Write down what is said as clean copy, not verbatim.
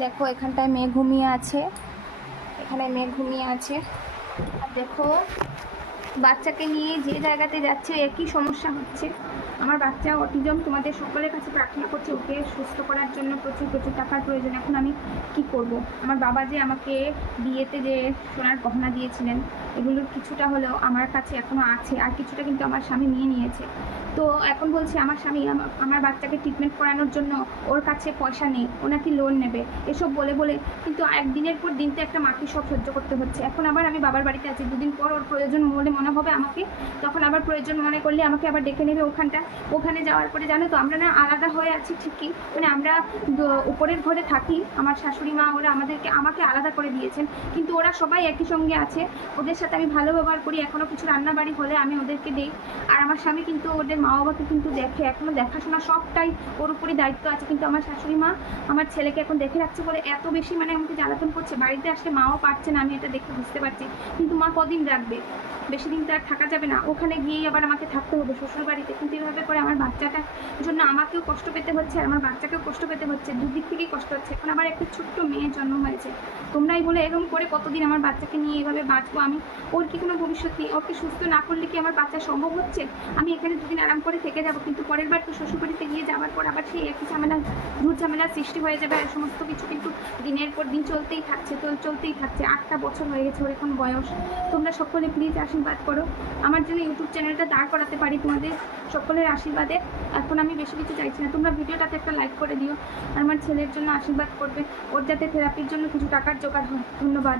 দেখো এখানটায় মেয়ে ঘুমিয়ে আছে, এখানে মেয়ে ঘুমিয়ে আছে। আর দেখো বাচ্চাকে নিয়ে যে জায়গাতে যাচ্ছে একই সমস্যা হচ্ছে। আমার বাচ্চা অটিজম, তোমাদের সকলের কাছে প্রার্থনা করছি ওকে সুস্থ করার জন্য প্রচুর প্রচুর টাকার প্রয়োজন। এখন আমি কি করব? আমার বাবা যে আমাকে বিয়েতে যে সোনার গহনা দিয়েছিলেন এগুলোর কিছুটা হলেও আমার কাছে এখনও আছে, আর কিছুটা কিন্তু আমার স্বামী নিয়ে নিয়েছে। তো এখন বলছি আমার স্বামী আমার বাচ্চাকে ট্রিটমেন্ট করানোর জন্য ওর কাছে পয়সা নেই, ও নাকি লোন নেবে, এসব বলে বলে কিন্তু একদিনের পর দিন তো একটা মাকে সব সহ্য করতে হচ্ছে। এখন আবার আমি বাবার বাড়িতে আছি, দুদিন পর ওর প্রয়োজন বলে মনে হবে আমাকে, তখন আবার প্রয়োজন মনে করলে আমাকে আবার ডেকে নেবে ওখানে যাওয়ার পরে জানো তো আমরা না আলাদা হয়ে আছি ঠিকই, মানে আমরা উপরের ঘরে থাকি, আমার শাশুড়ি মা ওরা আমাকে আলাদা করে দিয়েছেন, কিন্তু ওরা সবাই একই সঙ্গে আছে, ওদের সাথে আমি ভালো ব্যবহার করি, এখনও কিছু রান্নাবাড়ি হলে আমি ওদেরকে দিই। আর আমার স্বামী কিন্তু ওদের মা বাবাকে কিন্তু দেখে, এখনও দেখাশোনা সবটাই ওর উপরই দায়িত্ব আছে। কিন্তু আমার শাশুড়ি মা আমার ছেলেকে এখন দেখে রাখছে বলে এত বেশি মানে আমাকে জ্বালাতন করছে, বাড়িতে আসলে মাও পারছে না, আমি এটা দেখে বুঝতে পারছি। কিন্তু মা কদিন রাখবে, বেশি দিন তো আর থাকা যাবে না, ওখানে গিয়েই আবার আমাকে থাকতে হবে শ্বশুর বাড়িতে। কিন্তু এভাবে করে আমার বাচ্চাটার জন্য আমাকেও কষ্ট পেতে হচ্ছে আর আমার বাচ্চাকেও কষ্ট পেতে হচ্ছে, দুদিক থেকেই কষ্ট হচ্ছে। এখন আবার একটা ছোট্ট মেয়ের জন্ম হয়েছে, তোমরাই বলে এরকম করে কতদিন আমার বাচ্চাকে নিয়ে এভাবে বাঁচবো আমি? ওর কি কোনো ভবিষ্যৎ নেই? ওকে সুস্থ না করলে কি আমার বাচ্চা সম্ভব হচ্ছে? আমি এখানে দুদিন আরাম করে থেকে যাবো, কিন্তু পরের বার তো শ্বশুরবাড়িতে গিয়ে যাওয়ার পর আবার সেই একই ঝামেলার সৃষ্টি হয়ে যাবে। আর সমস্ত কিছু কিন্তু দিনের পর দিন চলতেই থাকছে 8টা বছর হয়ে গেছে ওর এখন বয়স। তোমরা সকলে প্লিজ আশীর্বাদ করো আমার জন্য ইউটিউব চ্যানেলটা দাঁড় করাতে পারি তোমাদের সকলের আশীর্বাদে। এখন আমি বেশি কিছু চাইছি না, তোমরা ভিডিওটাতে একটা লাইক করে দিও আর আমার ছেলের জন্য আশীর্বাদ করবে, ওর যাতে থেরাপির জন্য কিছু টাকার জোগাড় হয়। ধন্যবাদ।